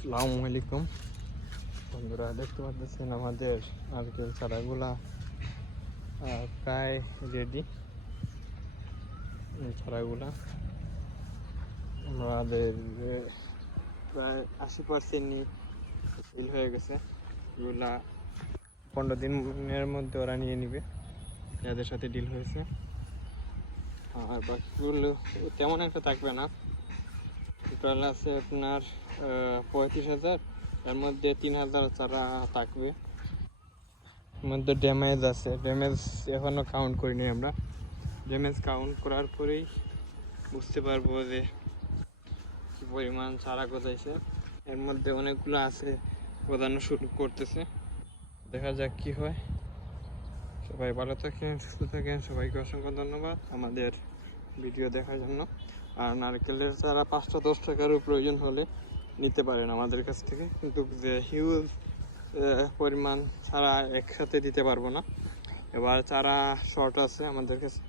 আসসালামু আলাইকুম বন্ধুরা, দেখতে পাচ্ছেন আমাদের নারকেল চারাগুলা প্রায় রেডি। চারাগুলা আমাদের প্রায় 80% ফিল হয়ে গেছে। এগুলা 15 দিনের মধ্যে ওরা নিয়ে নিবে, যাদের সাথে ডিল হয়েছে। আর বাকিগুলো তেমন একটা থাকবে না। টোটাল আছে আপনার 35,000, এর মধ্যে 3,000 চারা থাকবে। এর মধ্যে ড্যামেজ আছে, ড্যামেজ এখনও কাউন্ট করিনি আমরা। ড্যামেজ কাউন্ট করার পরেই বুঝতে পারবো যে কী পরিমাণ চারা গজাইছে। এর মধ্যে অনেকগুলো আছে গজানো শুরু করতেছে, দেখা যাক কি হয়। সবাই ভালো থাকেন, সুস্থ থাকেন। সবাইকে অসংখ্য ধন্যবাদ আমাদের ভিডিও দেখার জন্য। আর নারকেলের চারা 5-10 টাকারও প্রয়োজন হলে নিতে পারেন আমাদের কাছ থেকে, কিন্তু যে হিউজ পরিমাণ চারা একসাথে দিতে পারবো না। এবার চারা শর্ট আছে আমাদের কাছে।